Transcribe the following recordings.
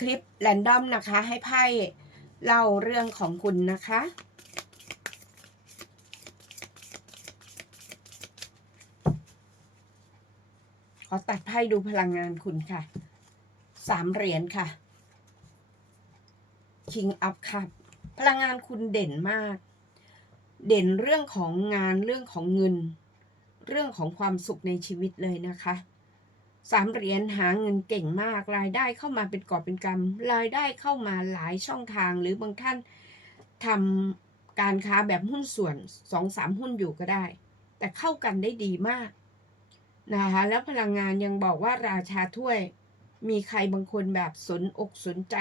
คลิปแรนดอมนะคะ ให้ไพ่เล่าเรื่องของคุณนะคะ ขอตัดไพ่ดูพลังงานคุณค่ะ สามเหรียญค่ะ King Up ค่ะ พลังงานคุณเด่นมาก เด่นเรื่องของงานเรื่องของเงิน เรื่องของความสุขในชีวิตเลยนะคะ สามเหรียญหาเงินเก่งมาก รายได้เข้ามาเป็นกอบเป็นกำรายได้เข้ามาหลายช่องทาง หรือบางท่านทำการค้าแบบหุ้นส่วนสองสามหุ้นอยู่ก็ได้ แต่เข้ากันได้ดีมากนะคะแล้วพลังงานยังบอกว่าราชาถ้วย มีใครบางคนแบบสนอกสนใจ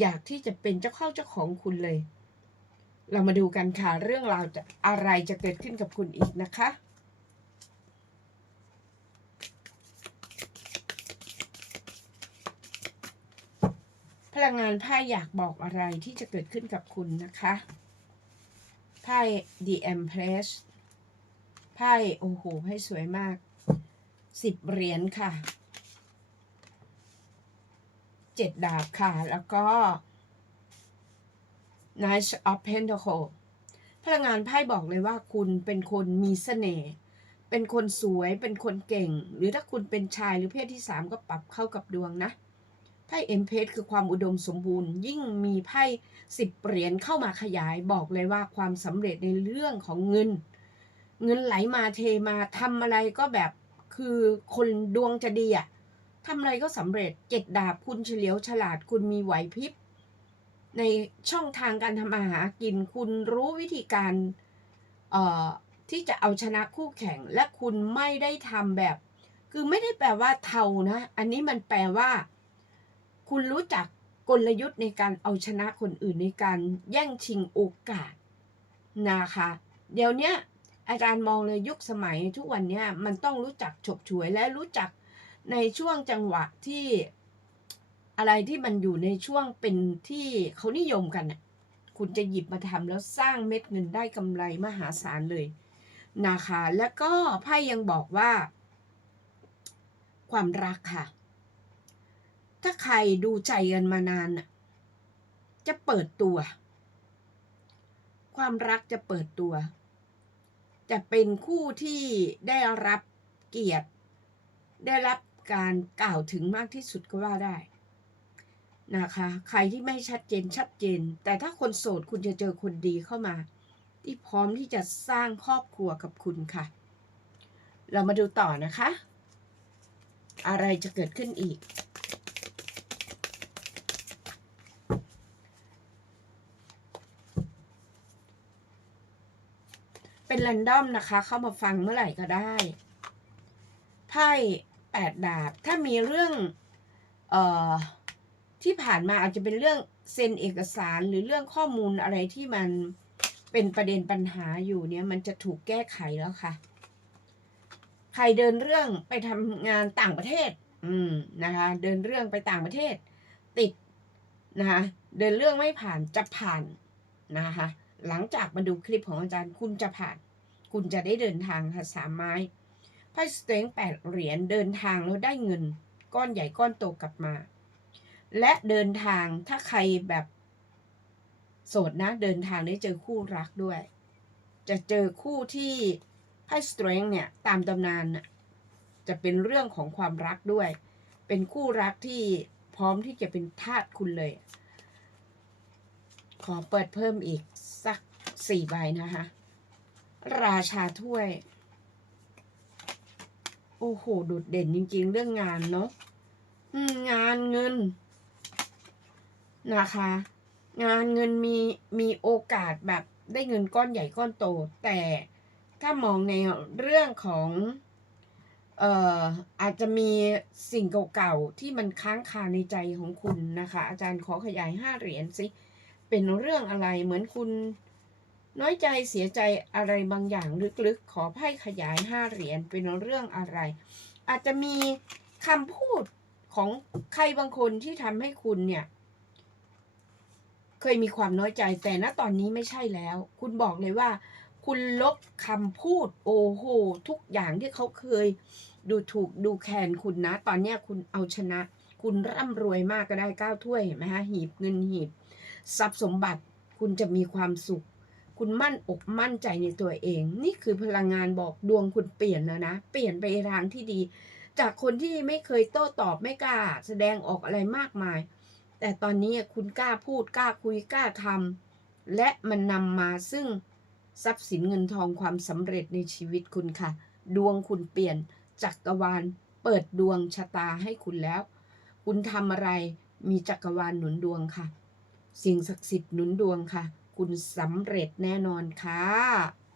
อยากที่จะเป็นเจ้าเข้าเจ้าของคุณเลย เรามาดูกันค่ะ เรื่องราวจะอะไรจะเกิดขึ้นกับคุณอีกนะคะ ลังงานไพ่อยากบอกอะไรที่จะเกิดขึ้นกับคุณนะคะไพ่ The Empress ไพ่โอ้โหไพ่สวยมากสิบเหรียญค่ะเจ็ดดาบค่ะ แล้วก็ Knight of Pentacles พลังงานไพ่บอกเลยว่าคุณเป็นคนมีเสน่ห์เป็นคนสวยเป็นคนเก่ง หรือถ้าคุณเป็นชายหรือเพศที่สามก็ปรับเข้ากับดวงนะ ไพ่เอ็มเพสคือความอุดมสมบูรณ์ ยิ่งมีไพ่สิบเหรียญเข้ามาขยายบอกเลยว่าความสำเร็จในเรื่องของเงิน เงินไหลมาเทมาทำอะไรก็แบบคือคนดวงจะดีอะทำอะไรก็สำเร็จเจ็ดดาบคุณเฉลียวฉลาดคุณมีไหวพริบ ในช่องทางการทำอาหากิน คุณรู้วิธีการเอ่อที่จะเอาชนะคู่แข่งและคุณไม่ได้ทำแบบ คือไม่ได้แปลว่าเทานะ อันนี้มันแปลว่า คุณรู้จักกลยุทธ์ในการเอาชนะคนอื่นในการแย่งชิงโอกาสนะคะ เดี๋ยวนี้อาจารย์มองเลยยุคสมัยทุกวันนี้มันต้องรู้จักฉกฉวยและรู้จักในช่วงจังหวะที่อะไรที่มันอยู่ในช่วงเป็นที่เขานิยมกันน่ะคุณจะหยิบมาทำแล้วสร้างเม็ดเงินได้กำไรมหาศาลเลยนะคะ แล้วก็ไพ่ยังบอกว่า ความรักค่ะ ถ้าใครดูใจกันมานานน่ะจะเปิดตัว ความรักจะเปิดตัว จะเป็นคู่ที่ได้รับเกียรติ ได้รับการกล่าวถึงมากที่สุดก็ว่าได้นะคะ ใครที่ไม่ชัดเจนชัดเจน แต่ถ้าคนโสดคุณจะเจอคนดีเข้ามา ที่พร้อมที่จะสร้างครอบครัวกับคุณค่ะ เรามาดูต่อนะคะ อะไรจะเกิดขึ้นอีก เป็นแรนดอมนะคะ เข้ามาฟังเมื่อไหร่ก็ได้ ไพ่แปดดาบ ถ้ามีเรื่องเอ่อที่ผ่านมาอาจจะเป็นเรื่องเซ็นเอกสารหรือเรื่องข้อมูลอะไรที่มันเป็นประเด็นปัญหาอยู่เนี่ยมันจะถูกแก้ไขแล้วค่ะ ใครเดินเรื่องไปทำงานต่างประเทศ อืมนะคะ เดินเรื่องไปต่างประเทศ ติดนะคะ เดินเรื่องไม่ผ่านจะผ่านนะคะ หลังจากมาดูคลิปของอาจารย์คุณจะผ่าน คุณจะได้เดินทางค่ะสามไม้ไพ่สเต็งแปดเหรียญเดินทางแล้วได้เงิน ก้อนใหญ่ก้อนโตกลับมา และเดินทางถ้าใครแบบโสดนะเดินทางได้เจอคู่รักด้วย จะเจอคู่ที่ไพ่สเตรงเนี่ยตามตำนานน่ะจะเป็นเรื่องของความรักด้วย เป็นคู่รักที่พร้อมที่จะเป็นทาสคุณเลย ขอเปิดเพิ่มอีก สี่ใบนะคะ ราชาถ้วย โอ้โหโดดเด่นจริง ๆ เรื่องงานเนาะงานเงิน นะคะ งานเงินมีมีโอกาสแบบได้เงินก้อนใหญ่ก้อนโต แต่ถ้ามองในเรื่องของเอ่ออาจจะมีสิ่งเก่าๆที่มันค้างคาในใจของคุณนะคะ อาจารย์ขอขยายห้าเหรียญสิ เป็นเรื่องอะไรเหมือนคุณ น้อยใจเสียใจอะไรบางอย่างลึกๆ ขอไพ่ขยายห้าเหรียญเป็นเรื่องอะไร อาจจะมีคำพูดของใครบางคนที่ทำให้คุณเนี่ย เคยมีความน้อยใจแต่ณตอนนี้ไม่ใช่แล้ว คุณบอกเลยว่า คุณลบคำพูด โอ้โห ทุกอย่างที่เขาเคย ดูถูกดูแคลนคุณนะ ตอนนี้คุณเอาชนะ คุณร่ำรวยมากก็ได้ก้าถ้วยเห็นไหมฮะหีบเงินหีบทรัพย์สมบัติคุณจะมีความสุข คุณมั่นอกมั่นใจในตัวเอง นี่คือพลังงานบอกดวงคุณเปลี่ยนแล้วนะ เปลี่ยนไปทางที่ดี จากคนที่ไม่เคยโต้ตอบไม่กล้า แสดงออกอะไรมากมาย แต่ตอนนี้คุณกล้าพูดกล้าคุยกล้าทำและมันนำมาซึ่งทรัพย์สินเงินทองความสำเร็จในชีวิตคุณค่ะ ดวงคุณเปลี่ยนจักรวาลเปิดดวงชะตาให้คุณแล้ว คุณทำอะไรมีจักรวาลหนุนดวงค่ะ สิ่งศักดิ์สิทธิ์หนุนดวงค่ะ คุณสำเร็จแน่นอนค่ะ